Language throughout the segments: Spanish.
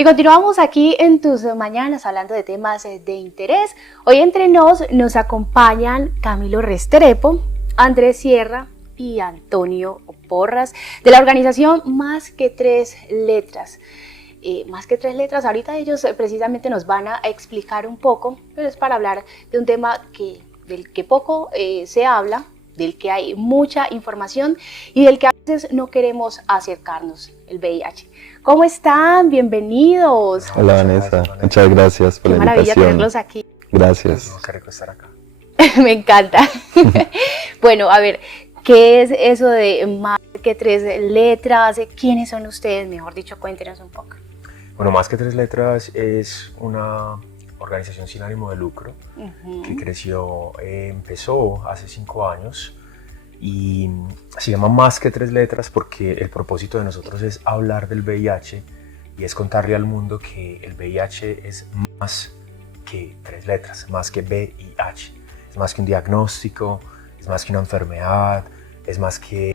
Y continuamos aquí en tus mañanas hablando de temas de interés. Hoy entre nos acompañan Camilo Restrepo, Andrés Sierra y Antonio Porras de la organización Más que Tres Letras. Más que Tres Letras, ahorita ellos precisamente nos van a explicar un poco, pero es para hablar de un tema del que poco se habla, del que hay mucha información y del que a veces no queremos acercarnos, el VIH. ¿Cómo están? Bienvenidos. Hola Vanessa, muchas gracias por la invitación. Qué maravilla tenerlos aquí. Gracias. Qué rico estar acá. Me encanta. Bueno, a ver, ¿qué es eso de Más que Tres Letras? ¿Quiénes son ustedes? Mejor dicho, cuéntenos un poco. Bueno, Más que Tres Letras es una organización sin ánimo de lucro que empezó hace 5 años y se llama Más que Tres Letras porque el propósito de nosotros es hablar del VIH y es contarle al mundo que el VIH es más que 3 letras, más que VIH, es más que un diagnóstico, es más que una enfermedad, es más que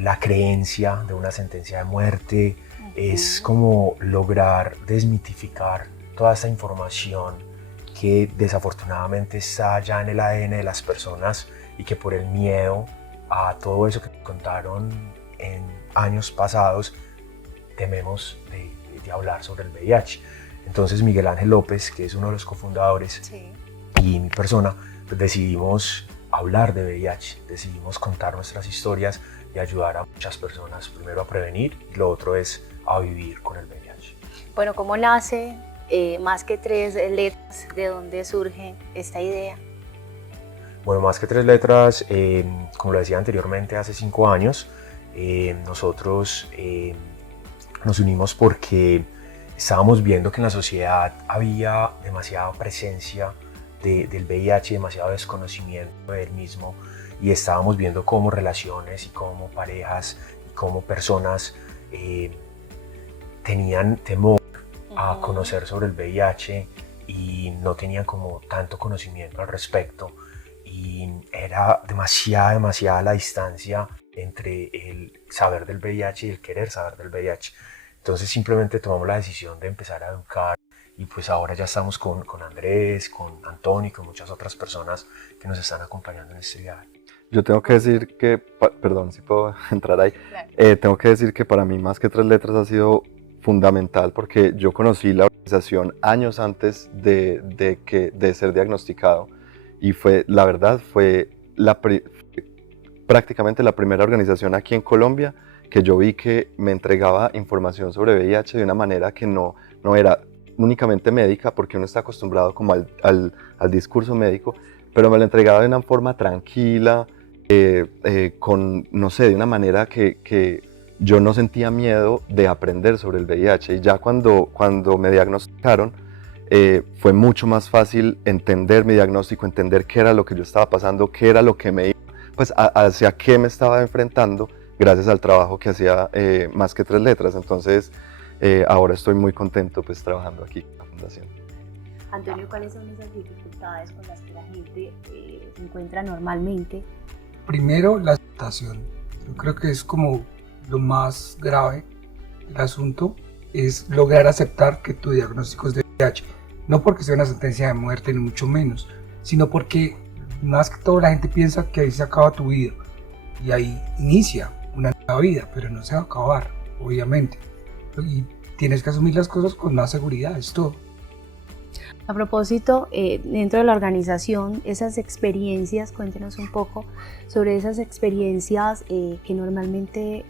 la creencia de una sentencia de muerte, es como lograr desmitificar toda esta información que desafortunadamente está ya en el ADN de las personas y que por el miedo a todo eso que contaron en años pasados tememos de hablar sobre el VIH. Entonces Miguel Ángel López, que es uno de los cofundadores, sí, y mi persona, pues decidimos hablar de VIH, decidimos contar nuestras historias y ayudar a muchas personas, primero a prevenir y lo otro es a vivir con el VIH. Bueno, ¿cómo nace Más que Tres Letras? ¿De dónde surge esta idea? Bueno, Más que Tres Letras, como lo decía anteriormente, hace 5 años, nosotros nos unimos porque estábamos viendo que en la sociedad había demasiada presencia del VIH, demasiado desconocimiento del mismo y estábamos viendo cómo relaciones y cómo parejas y cómo personas tenían temor a conocer sobre el VIH y no tenían como tanto conocimiento al respecto y era demasiada la distancia entre el saber del VIH y el querer saber del VIH. Entonces simplemente tomamos la decisión de empezar a educar y pues ahora ya estamos con Andrés, con Antonio y con muchas otras personas que nos están acompañando en este viaje. Yo tengo que decir que, perdón si puedo entrar ahí, claro. Tengo que decir que para mí Más que Tres Letras ha sido fundamental porque yo conocí la organización años antes de ser diagnosticado y la verdad fue prácticamente la primera organización aquí en Colombia que yo vi que me entregaba información sobre VIH de una manera que no era únicamente médica, porque uno está acostumbrado como al discurso médico, pero me lo entregaba de una forma tranquila, no sé, de una manera que yo no sentía miedo de aprender sobre el VIH. Y ya cuando me diagnosticaron, fue mucho más fácil entender mi diagnóstico, entender qué era lo que yo estaba pasando, qué era lo que me iba, pues hacia qué me estaba enfrentando, gracias al trabajo que hacía Más que Tres Letras. Entonces, ahora estoy muy contento pues trabajando aquí en la fundación. Antonio, ¿cuáles son esas dificultades con las que la gente se encuentra normalmente? Primero, la aceptación. Yo creo que es como lo más grave del asunto, es lograr aceptar que tu diagnóstico es de VIH. No porque sea una sentencia de muerte, ni mucho menos, sino porque más que todo la gente piensa que ahí se acaba tu vida y ahí inicia una nueva vida, pero no se va a acabar, obviamente. Y tienes que asumir las cosas con más seguridad, es todo. A propósito, dentro de la organización, esas experiencias, cuéntenos un poco sobre esas experiencias que normalmente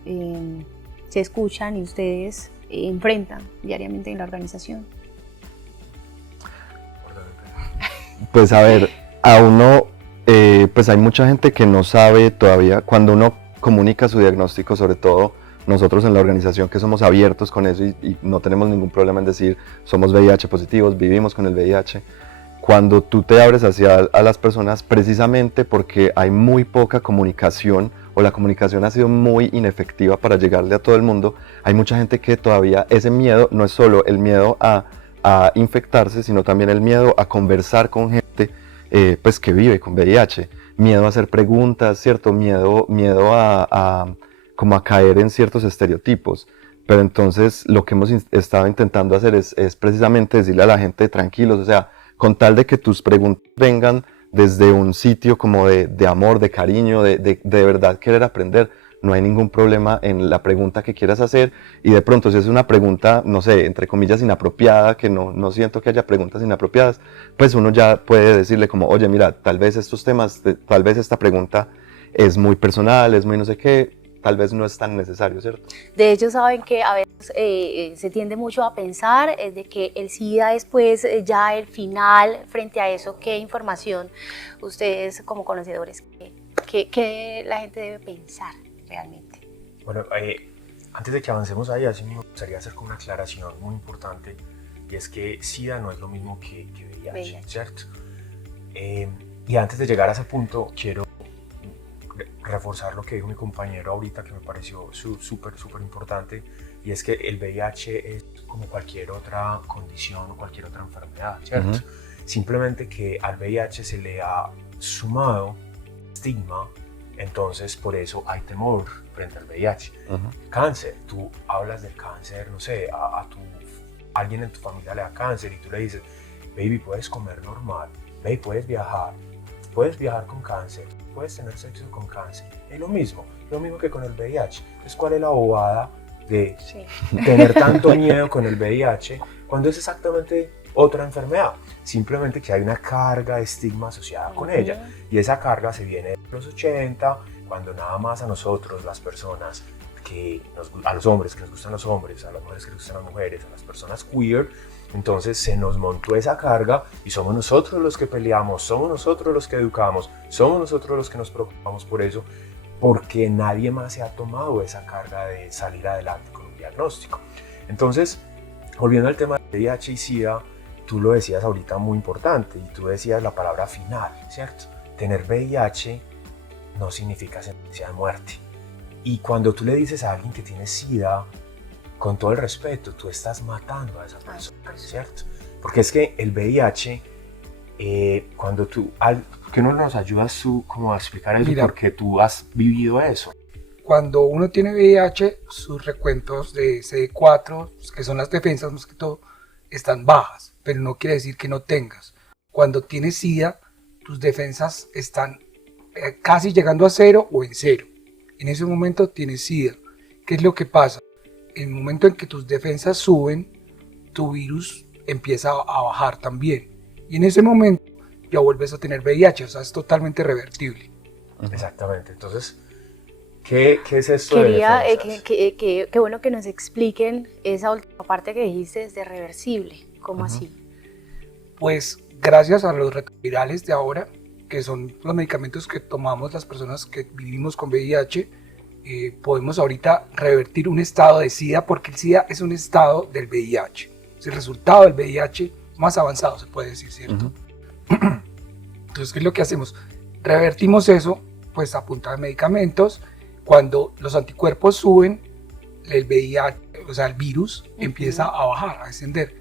se escuchan y ustedes enfrentan diariamente en la organización. Pues a ver, pues hay mucha gente que no sabe todavía, cuando uno comunica su diagnóstico, sobre todo nosotros en la organización que somos abiertos con eso y no tenemos ningún problema en decir somos VIH positivos, vivimos con el VIH, cuando tú te abres a las personas precisamente porque hay muy poca comunicación o la comunicación ha sido muy inefectiva para llegarle a todo el mundo, hay mucha gente que todavía ese miedo no es solo el miedo a infectarse, sino también el miedo a conversar con gente pues que vive con VIH, miedo a hacer preguntas, ¿cierto? Miedo como a caer en ciertos estereotipos. pero entonces lo que hemos estado intentando hacer es precisamente decirle a la gente tranquilos, o sea, con tal de que tus preguntas vengan desde un sitio como de amor, de cariño, de verdad querer aprender, no hay ningún problema en la pregunta que quieras hacer, y de pronto si es una pregunta, no sé, entre comillas inapropiada, que no siento que haya preguntas inapropiadas, pues uno ya puede decirle como, oye, mira, tal vez estos temas, tal vez esta pregunta es muy personal, es muy no sé qué, tal vez no es tan necesario, ¿cierto? De hecho, saben que a veces se tiende mucho a pensar de que el SIDA es pues ya el final. Frente a eso, ¿qué información ustedes como conocedores, qué la gente debe pensar realmente? Bueno, antes de que avancemos ahí, así me gustaría hacer como una aclaración muy importante, y es que SIDA no es lo mismo que VIH, ¿cierto? Y antes de llegar a ese punto, quiero reforzar lo que dijo mi compañero ahorita, que me pareció súper importante, y es que el VIH es como cualquier otra condición o cualquier otra enfermedad, ¿cierto? Uh-huh. Simplemente que al VIH se le ha sumado estigma, entonces por eso hay temor frente al VIH. Uh-huh. Cáncer, tú hablas del cáncer, no sé, alguien en tu familia le da cáncer y tú le dices, baby, puedes comer normal, baby, puedes viajar con cáncer, puedes tener sexo con cáncer, es lo mismo que con el VIH. Entonces, ¿cuál es la bobada de tener tanto miedo con el VIH cuando es exactamente otra enfermedad? Simplemente que hay una carga de estigma asociada con ella, y esa carga se viene de los 80, cuando nada más a nosotros, las personas a los hombres que nos gustan los hombres, a las mujeres que nos gustan las mujeres, a las personas queer, entonces se nos montó esa carga y somos nosotros los que peleamos, somos nosotros los que educamos, somos nosotros los que nos preocupamos por eso, porque nadie más se ha tomado esa carga de salir adelante con un diagnóstico. Entonces, volviendo al tema de VIH y SIDA, tú lo decías ahorita muy importante, y tú decías la palabra final, ¿cierto? Tener VIH no significa sentencia de muerte. Y cuando tú le dices a alguien que tiene SIDA, con todo el respeto, tú estás matando a esa persona, ¿cierto? Porque es que el VIH, cuando ¿por qué no nos ayudas tú como a explicar eso? Mira, porque tú has vivido eso. Cuando uno tiene VIH, sus recuentos de CD4, que son las defensas más que todo, están bajas, pero no quiere decir que no tengas. Cuando tienes SIDA, tus defensas están casi llegando a cero o en cero. En ese momento tienes SIDA. ¿Qué es lo que pasa? En el momento en que tus defensas suben, tu virus empieza a bajar también. Y en ese momento ya vuelves a tener VIH, o sea, es totalmente revertible. Exactamente. Entonces, ¿qué es esto Quería, de defensas? Qué bueno que nos expliquen esa última parte que dijiste de reversible. ¿Cómo así? Pues gracias a los retrovirales de ahora, que son los medicamentos que tomamos las personas que vivimos con VIH, podemos ahorita revertir un estado de SIDA, porque el SIDA es un estado del VIH, es el resultado del VIH más avanzado, se puede decir, ¿cierto? Uh-huh. Entonces, ¿qué es lo que hacemos? Revertimos eso, pues a punta de medicamentos. Cuando los anticuerpos suben, el VIH, o sea, el virus, empieza a bajar, a descender.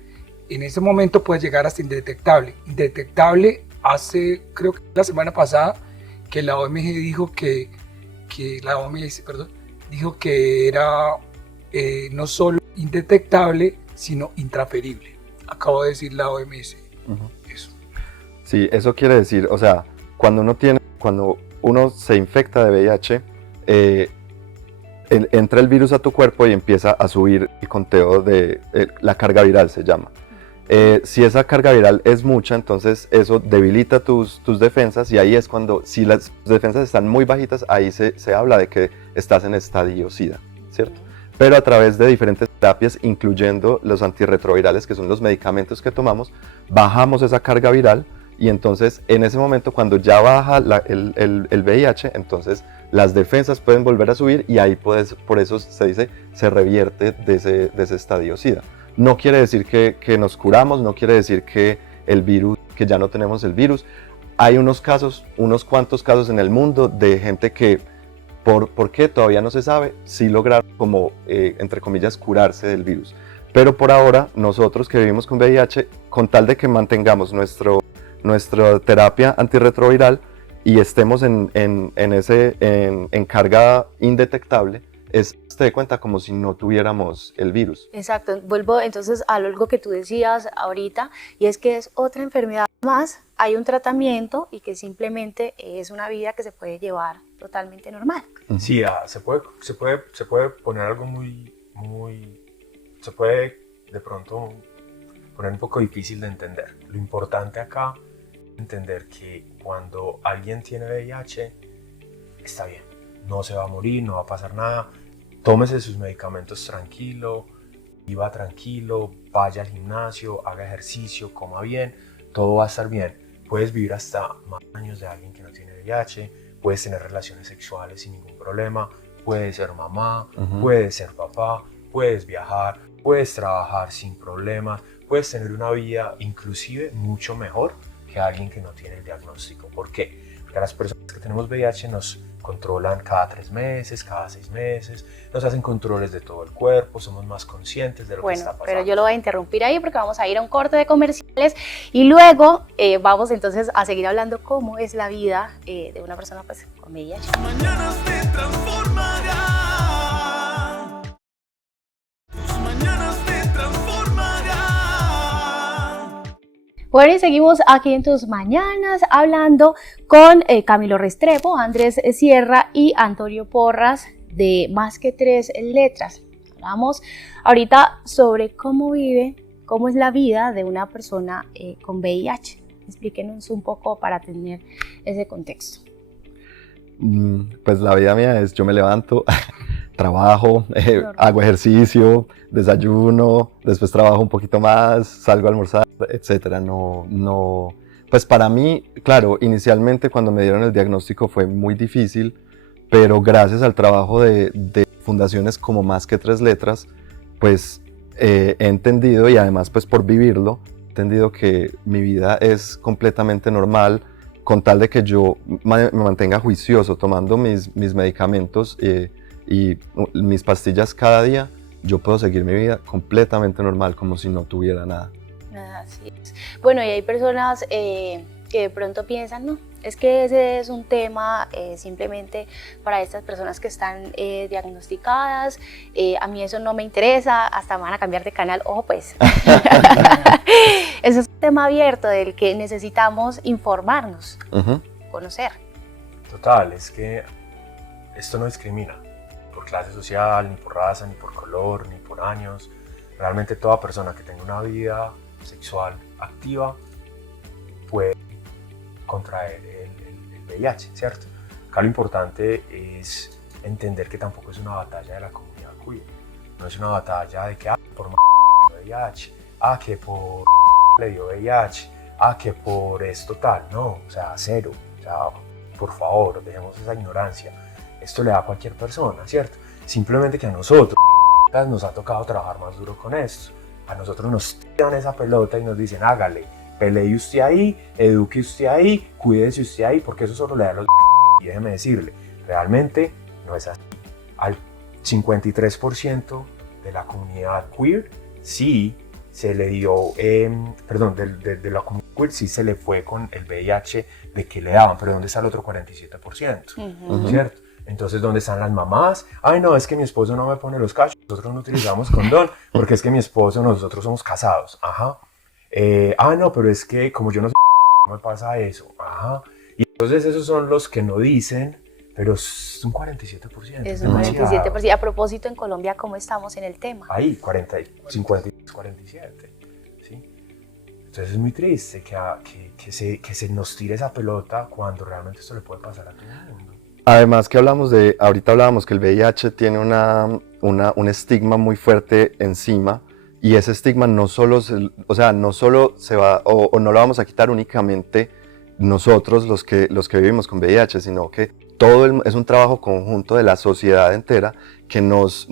En ese momento puede llegar hasta indetectable. Indetectable hace, creo que la semana pasada, que la OMS dijo dijo que era no solo indetectable, sino intransferible. Acabo de decir la OMS. Uh-huh. Eso. Sí, eso quiere decir, o sea, cuando uno se infecta de VIH, entra el virus a tu cuerpo y empieza a subir el conteo de la carga viral, se llama. Si esa carga viral es mucha, entonces eso debilita tus defensas, y ahí es cuando, si las defensas están muy bajitas, ahí se habla de que estás en estadio SIDA, ¿cierto? Pero a través de diferentes terapias, incluyendo los antirretrovirales, que son los medicamentos que tomamos, bajamos esa carga viral, y entonces en ese momento, cuando ya baja el VIH, entonces las defensas pueden volver a subir, y ahí por eso se dice, se revierte de ese estadio SIDA. No quiere decir que nos curamos, no quiere decir que el virus, que ya no tenemos el virus. Hay unos cuantos casos en el mundo de gente que, ¿por qué? Todavía no se sabe, sí lograron como, entre comillas, curarse del virus. Pero por ahora, nosotros que vivimos con VIH, con tal de que mantengamos nuestra terapia antirretroviral y estemos en carga indetectable, es te dé cuenta como si no tuviéramos el virus. Exacto, vuelvo entonces a algo que tú decías ahorita, y es que es otra enfermedad más, hay un tratamiento y que simplemente es una vida que se puede llevar totalmente normal. Sí, se puede poner algo se puede de pronto poner un poco difícil de entender. Lo importante acá es entender que cuando alguien tiene VIH, está bien, no se va a morir, no va a pasar nada, tómese sus medicamentos tranquilo, viva tranquilo, vaya al gimnasio, haga ejercicio, coma bien, todo va a estar bien. Puedes vivir hasta más años de alguien que no tiene VIH, puedes tener relaciones sexuales sin ningún problema, puedes ser mamá, puedes ser papá, puedes viajar, puedes trabajar sin problemas, puedes tener una vida inclusive mucho mejor que alguien que no tiene el diagnóstico. ¿Por qué? Porque las personas que tenemos VIH nos controlan cada 3 meses, cada 6 meses, nos hacen controles de todo el cuerpo, somos más conscientes de lo que está pasando. Pero yo lo voy a interrumpir ahí porque vamos a ir a un corte de comerciales y luego vamos entonces a seguir hablando cómo es la vida de una persona pues, con VIH. Mañana te transformará. Tus mañanas te transformarán. Bueno, y seguimos aquí en Tus Mañanas hablando con Camilo Restrepo, Andrés Sierra y Antonio Porras de Más que Tres Letras. Hablamos ahorita sobre cómo es la vida de una persona con VIH. Explíquenos un poco para tener ese contexto. Pues la vida mía es, yo me levanto, trabajo, hago ejercicio, desayuno, después trabajo un poquito más, salgo a almorzar, etcétera. Pues para mí, claro, inicialmente cuando me dieron el diagnóstico fue muy difícil, pero gracias al trabajo de fundaciones como Más que Tres Letras, pues he entendido, y además pues por vivirlo, he entendido que mi vida es completamente normal, con tal de que yo me mantenga juicioso tomando mis medicamentos y mis pastillas cada día, yo puedo seguir mi vida completamente normal, como si no tuviera nada. Así es. Bueno, y hay personas que de pronto piensan, no, es que ese es un tema simplemente para estas personas que están diagnosticadas, a mí eso no me interesa, hasta me van a cambiar de canal, ojo pues. Ese es un tema abierto del que necesitamos informarnos, conocer. Total, es que esto no discrimina por clase social, ni por raza, ni por color, ni por años. Realmente toda persona que tenga una vida sexual activa puede contraer el VIH, ¿cierto? Acá lo importante es entender que tampoco es una batalla de la comunidad queer. No es una batalla de que por VIH, que por le dio VIH, que por esto tal, no, o sea, cero. O sea, por favor, dejemos esa ignorancia. Esto le da a cualquier persona, ¿cierto? Simplemente que a nosotros nos ha tocado trabajar más duro con esto. A nosotros nos tiran esa pelota y nos dicen, hágale, pelee usted ahí, eduque usted ahí, cuídese usted ahí, porque eso solo le da a los y déjeme decirle, realmente no es así. Al 53% de la comunidad queer sí se le dio, de la comunidad queer sí se le fue con el VIH de que le daban, pero ¿dónde está el otro 47%? ¿Cierto? Entonces, ¿dónde están las mamás? Ay, no, es que mi esposo no me pone los cachos, nosotros no utilizamos condón, porque es que mi esposo, nosotros somos casados, ajá. No, pero es que como yo no sé, no me pasa eso, ajá. Y entonces esos son los que no dicen, pero es un 47%. Es un 47%. A propósito, en Colombia, ¿cómo estamos en el tema? Ahí, 47, ¿sí? Entonces es muy triste que se nos tire esa pelota cuando realmente esto le puede pasar a todo el mundo. Además que ahorita hablábamos que el VIH tiene un estigma muy fuerte encima, y ese estigma no solo se va, o no lo vamos a quitar únicamente nosotros los que vivimos con VIH, sino que es un trabajo conjunto de la sociedad entera, que nos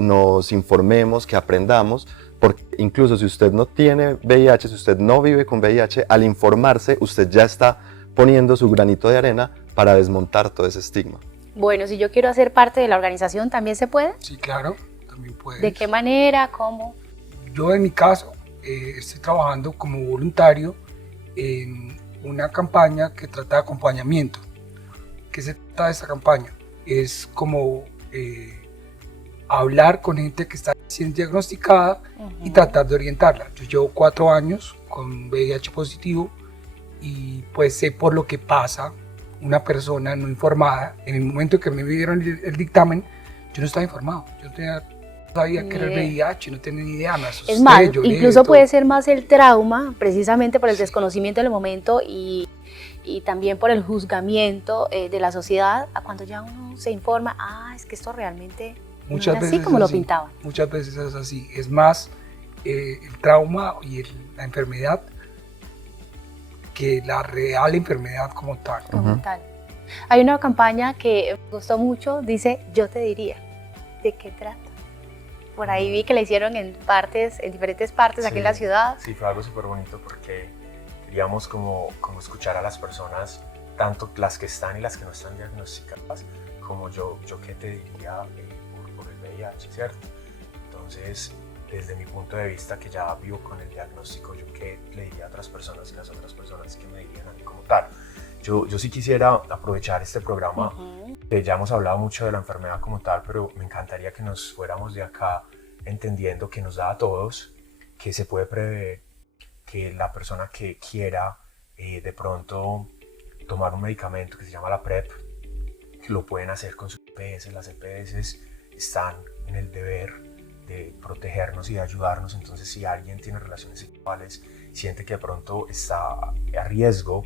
informemos, que aprendamos, porque incluso si usted no tiene VIH, si usted no vive con VIH, al informarse usted ya está poniendo su granito de arena para desmontar todo ese estigma. Bueno, si yo quiero hacer parte de la organización, ¿también se puede? Sí, claro, también puede. ¿De qué manera? ¿Cómo? Yo en mi caso estoy trabajando como voluntario en una campaña que trata de acompañamiento. ¿Qué se trata de esta campaña? Es como hablar con gente que está siendo diagnosticada y tratar de orientarla. Yo llevo 4 años con VIH positivo y pues sé por lo que pasa una persona no informada. En el momento que me dieron el dictamen, yo no estaba informado, yo no sabía que era el VIH, no tenía ni idea, me asusté, Es más, lloré, incluso todo. puede ser más el trauma, precisamente por el desconocimiento del momento y también por el juzgamiento de la sociedad, a cuando ya uno se informa, es que esto realmente Muchas no era veces así como es lo así, pintaban. muchas veces es así. Es más el trauma y la enfermedad que la real enfermedad como tal. Como tal. Hay una campaña que me gustó mucho, dice, yo te diría, ¿de qué trata? Por ahí vi que la hicieron en diferentes partes aquí en la ciudad. Sí, fue algo súper bonito porque queríamos como escuchar a las personas, tanto las que están y las que no están diagnosticadas, como yo qué te diría por el VIH, ¿cierto? Entonces, desde mi punto de vista, que ya vivo con el diagnóstico, yo qué le diría a otras personas y las otras personas que me dirían a mí como tal. Yo sí quisiera aprovechar este programa, que ya hemos hablado mucho de la enfermedad como tal, pero me encantaría que nos fuéramos de acá entendiendo que nos da a todos, que se puede prever, que la persona que quiera de pronto tomar un medicamento que se llama la PrEP, que lo pueden hacer con sus EPS. Las EPS están en el deber de protegernos y de ayudarnos. Entonces, si alguien tiene relaciones sexuales, siente que de pronto está a riesgo,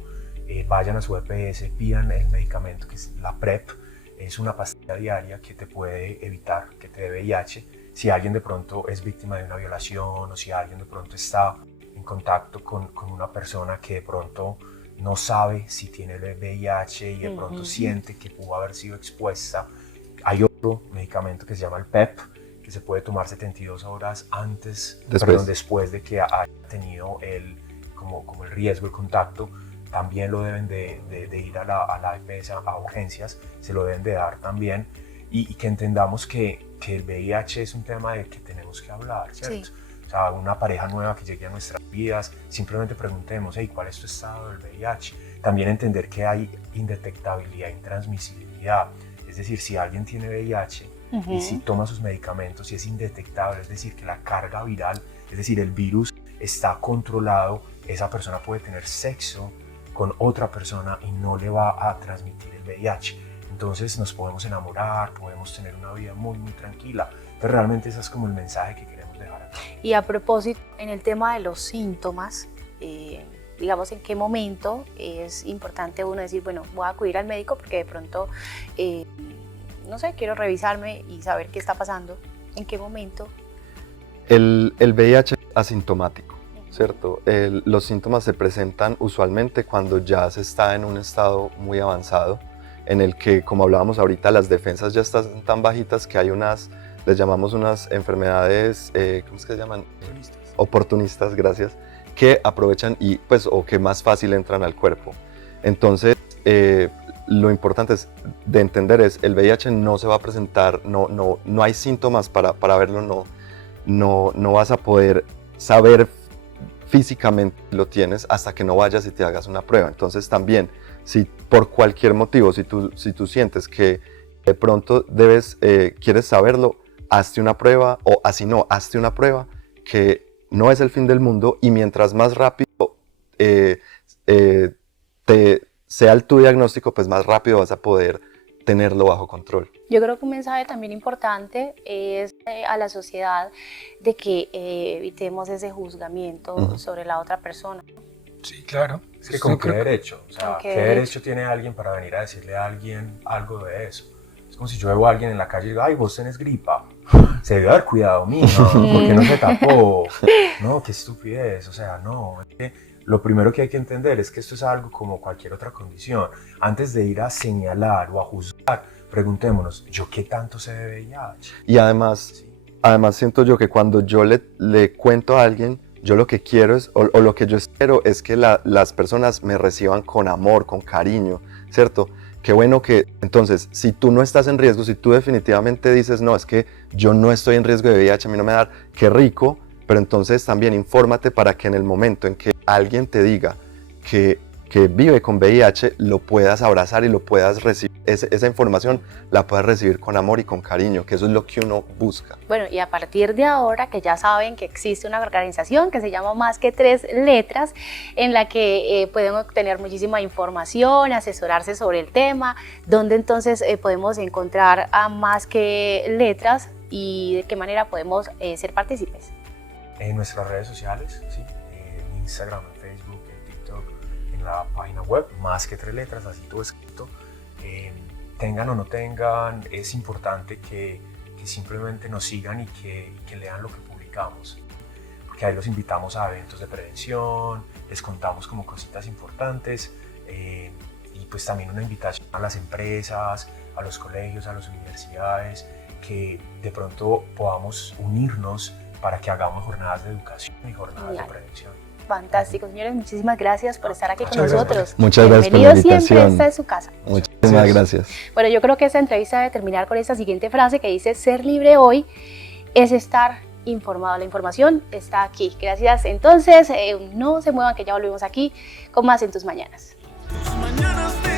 vayan a su EPS, pidan el medicamento que es la PrEP. Es una pastilla diaria que te puede evitar que te dé VIH. Si alguien de pronto es víctima de una violación o si alguien de pronto está en contacto con una persona que de pronto no sabe si tiene el VIH y de pronto siente que pudo haber sido expuesta, hay otro medicamento que se llama el PEP, que se puede tomar 72 horas después de que haya tenido como el riesgo, el contacto. También lo deben de ir a la EPS, a urgencias, se lo deben de dar también, y que entendamos que el VIH es un tema de que tenemos que hablar, ¿cierto? Sí. O sea, una pareja nueva que llegue a nuestras vidas, simplemente preguntemos, ¿cuál es tu estado del VIH? También entender que hay indetectabilidad e intransmisibilidad, es decir, si alguien tiene VIH y si toma sus medicamentos y es indetectable, es decir, que la carga viral, es decir, el virus está controlado, esa persona puede tener sexo con otra persona y no le va a transmitir el VIH. Entonces nos podemos enamorar, podemos tener una vida muy, muy tranquila, pero realmente ese es como el mensaje que queremos dejar aquí. Y a propósito, en el tema de los síntomas, digamos, ¿en qué momento es importante uno decir, bueno, voy a acudir al médico porque de pronto, no sé, quiero revisarme y saber qué está pasando? ¿En qué momento? El VIH es asintomático, ¿cierto? Los síntomas se presentan usualmente cuando ya se está en un estado muy avanzado, en el que, como hablábamos ahorita, las defensas ya están tan bajitas que hay les llamamos unas enfermedades, ¿cómo es que se llaman? Oportunistas, gracias, que aprovechan o que más fácil entran al cuerpo. Entonces, lo importante de entender es, el VIH no se va a presentar, no hay síntomas para verlo, no vas a poder saber físicamente lo tienes hasta que no vayas y te hagas una prueba. Entonces también, si por cualquier motivo, si tú sientes que de pronto quieres saberlo, hazte una prueba, o así no, hazte una prueba, que no es el fin del mundo, y mientras más rápido sea tu diagnóstico, pues más rápido vas a poder tenerlo bajo control. Yo creo que un mensaje también importante es a la sociedad de que evitemos ese juzgamiento sobre la otra persona. Sí, claro. Es que ¿con qué derecho? O sea, ¿qué derecho tiene alguien para venir a decirle a alguien algo de eso? Es como si yo veo a alguien en la calle y digo, ay, vos tenés gripa. Se debe haber cuidado, mija, porque no se tapó. No, qué estupidez. O sea, no. Es que lo primero que hay que entender es que esto es algo como cualquier otra condición. Antes de ir a señalar o a juzgar, preguntémonos, ¿yo qué tanto sé de VIH? Y además siento yo que cuando yo le cuento a alguien, yo lo que quiero es, o lo que yo espero es que las personas me reciban con amor, con cariño, ¿cierto? Qué bueno que, entonces, si tú no estás en riesgo, si tú definitivamente dices, no, es que yo no estoy en riesgo de VIH, a mí no me da, qué rico, pero entonces también infórmate para que en el momento en que alguien te diga que vive con VIH, lo puedas abrazar y lo puedas recibir esa información la puedas recibir con amor y con cariño, que eso es lo que uno busca. Bueno, y a partir de ahora que ya saben que existe una organización que se llama Más que Tres Letras, en la que pueden obtener muchísima información, asesorarse sobre el tema, donde entonces podemos encontrar a Más que Letras y de qué manera podemos ser partícipes. En nuestras redes sociales, ¿sí? En Instagram, en Facebook, en TikTok, en la página web, Más que Tres Letras, así todo escrito. Tengan o no tengan, es importante que simplemente nos sigan y que lean lo que publicamos, porque ahí los invitamos a eventos de prevención, les contamos como cositas importantes, y pues también una invitación a las empresas, a los colegios, a las universidades, que de pronto podamos unirnos para que hagamos jornadas de educación y jornadas de prevención. Fantástico, señores, muchísimas gracias por estar aquí con Muchas gracias. nosotros. Muchas gracias por la Bienvenido siempre, invitación. esta es su casa. Muchísimas gracias. Bueno, yo creo que esta entrevista debe terminar con esta siguiente frase que dice: ser libre hoy es estar informado. La información está aquí. Gracias. Entonces, no se muevan, que ya volvemos aquí con más en tus mañanas. Tus mañanas de